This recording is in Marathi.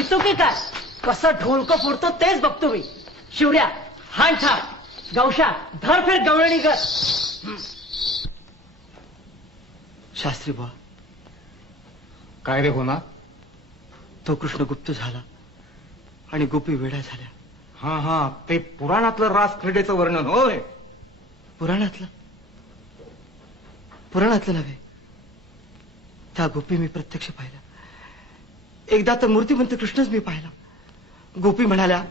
चितुकी काय कसं ढोलक फोडतो तेच बघतो मी. शिवड्या हाण ठाक, गवशा धर फेर गवळणी कर. शास्त्री बुवा. काय रे होणार? तो कृष्ण गुप्त झाला आणि गोपी वेड्या झाल्या. हा हा, ते पुराणातलं रास क्रीडेचं वर्णन होय. पुराणातलं? पुराणातलं नव्हे, त्या गोपी मी प्रत्यक्ष पाहिला. एकदा तर मूर्तिमंत कृष्णच मी पाहिला. गोपी म्हणाल्या,